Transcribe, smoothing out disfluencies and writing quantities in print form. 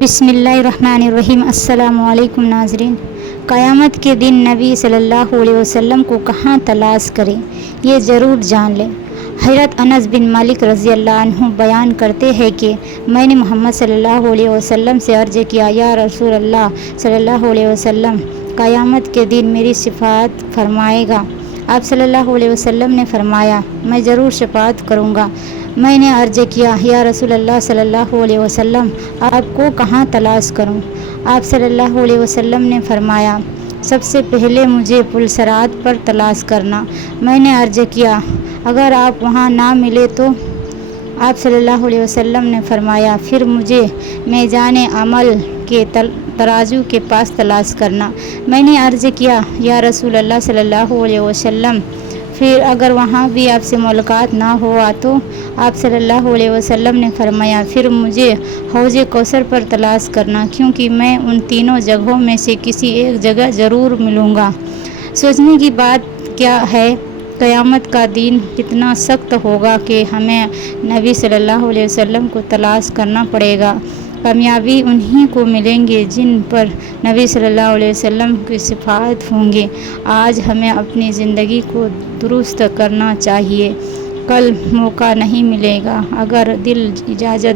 بسم اللہ الرحمن الرحیم۔ السلام علیکم ناظرین، قیامت کے دن نبی صلی اللہ علیہ وسلم کو کہاں تلاش کریں، یہ ضرور جان لیں۔ حضرت انس بن مالک رضی اللہ عنہ بیان کرتے ہیں کہ میں نے محمد صلی اللہ علیہ وسلم سے عرض کیا، یا رسول اللہ صلی اللہ علیہ وسلم، قیامت کے دن میری شفاعت فرمائے گا؟ آپ صلی اللہ علیہ وسلم نے فرمایا، میں ضرور شفاعت کروں گا۔ میں نے عرض کیا، یا رسول اللہ صلی اللہ علیہ وسلم، آپ کو کہاں تلاش کروں؟ آپ صلی اللہ علیہ وسلم نے فرمایا، سب سے پہلے مجھے پلسرات پر تلاش کرنا۔ میں نے عرض کیا، اگر آپ وہاں نہ ملے تو؟ آپ صلی اللہ علیہ وسلم نے فرمایا، پھر مجھے میزان عمل کے ترازو کے پاس تلاش کرنا۔ میں نے عرض کیا، یا رسول اللہ صلی اللہ علیہ وسلم، پھر اگر وہاں بھی آپ سے ملاقات نہ ہوا تو؟ آپ صلی اللہ علیہ وسلم نے فرمایا، پھر مجھے حوض کوثر پر تلاش کرنا، کیونکہ میں ان تینوں جگہوں میں سے کسی ایک جگہ ضرور ملوں گا۔ سوچنے کی بات کیا ہے، قیامت کا دن کتنا سخت ہوگا کہ ہمیں نبی صلی اللہ علیہ وسلم کو تلاش کرنا پڑے گا۔ کامیابی انہی کو ملیں گے جن پر نبی صلی اللہ علیہ وسلم کی شفاعت ہوں گے۔ آج ہمیں اپنی زندگی کو درست کرنا چاہیے، کل موقع نہیں ملے گا۔ اگر دل اجازت